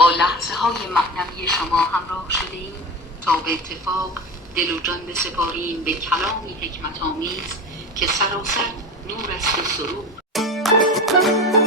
با لحظه های معنوی شما همراه شده ایم تا به اتفاق دل و جان بسپاریم به کلامی حکمت آمیز که سراسر نور است و سرور.